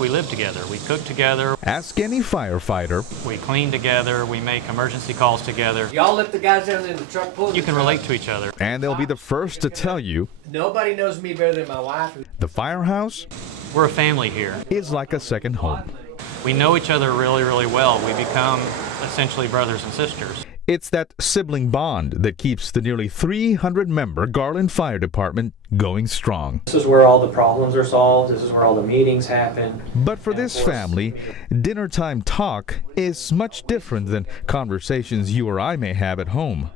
We live together, we cook together. Ask any firefighter. We clean together, we make emergency calls together. Y'all let the guys down in the truck pull. You can relate to each other. And they'll be the first to tell you. Nobody knows me better than my wife. The firehouse We're a family here. is like a second home. We know each other really, really well. We become essentially brothers and sisters. It's that sibling bond that keeps the nearly 300-member Garland Fire Department going strong. This is where all the problems are solved. This is where all the meetings happen. But for this family, dinner time talk is much different than conversations you or I may have at home.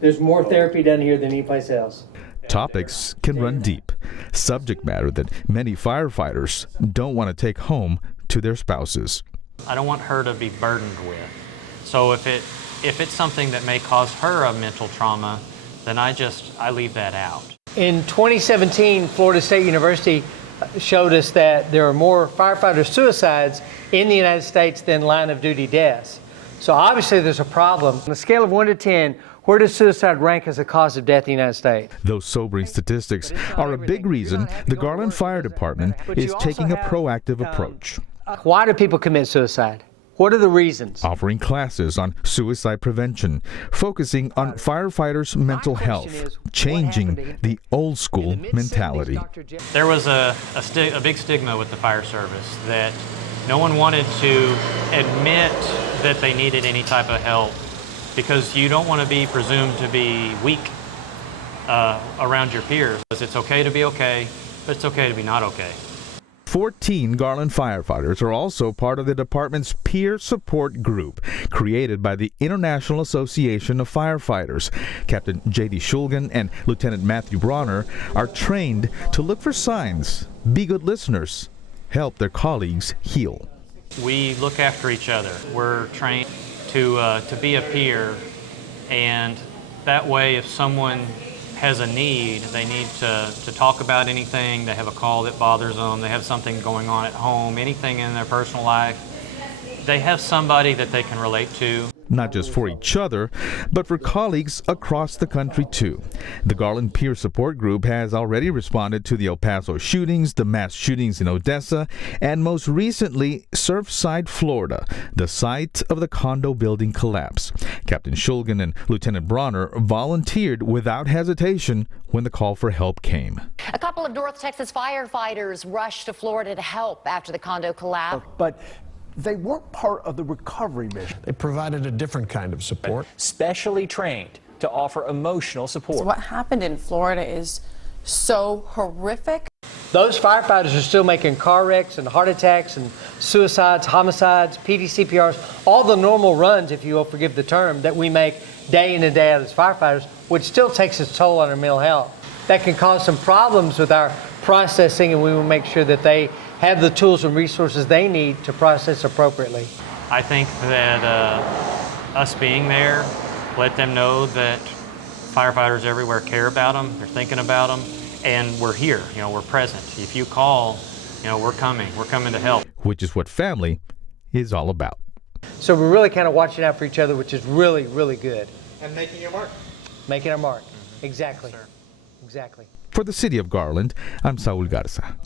There's more therapy done here than anyplace else. Topics can run deep. Subject matter that many firefighters don't want to take home to their spouses. I don't want her to be burdened with. So if it's something that may cause her a mental trauma, then I leave that out. In 2017, Florida State University showed us that there are more firefighter suicides in the United States than line of duty deaths. So obviously there's a problem. On a scale of 1 to 10, where does suicide rank as a cause of death in the United States? Those sobering statistics are a big reason the Garland Fire Department is taking a proactive approach. Why do people commit suicide? What are the reasons? Offering classes on suicide prevention, focusing on firefighters' mental health, changing the old school mentality. There was a big stigma with the fire service that no one wanted to admit that they needed any type of help because you don't want to be presumed to be weak around your peers. It's okay to be okay, but it's okay to be not okay. 14 Garland firefighters are also part of the department's peer support group created by the International Association of Firefighters. Captain J.D. Shulgin and Lieutenant Matthew Bronner are trained to look for signs, be good listeners, help their colleagues heal. We look after each other. We're trained to be a peer, and that way if someone has a need, they need to talk about anything, they have a call that bothers them, they have something going on at home, anything in their personal life, they have somebody that they can relate to. Not just for each other, but for colleagues across the country too. The Garland Peer Support Group has already responded to the El Paso shootings, the mass shootings in Odessa, and most recently, Surfside, Florida, the site of the condo building collapse. Captain Shulgin and Lieutenant Bronner volunteered without hesitation when the call for help came. A couple of North Texas firefighters rushed to Florida to help after the condo collapsed. But they weren't part of the recovery mission. They provided a different kind of support. Specially trained to offer emotional support. So what happened in Florida is so horrific. Those firefighters are still making car wrecks and heart attacks and suicides, homicides, PD CPRs, all the normal runs, if you will forgive the term, that we make day in and day out as firefighters, which still takes its toll on our mental health. That can cause some problems with our processing, and we will make sure that they have the tools and resources they need to process appropriately. I think that us being there, let them know that firefighters everywhere care about them, they're thinking about them, and we're here, we're present. If you call, we're coming to help. Which is what family is all about. So we're really kind of watching out for each other, which is really, really good. And making your mark. Making our mark. Exactly. Yes, sir. Exactly. For the City of Garland, I'm Saul Garza.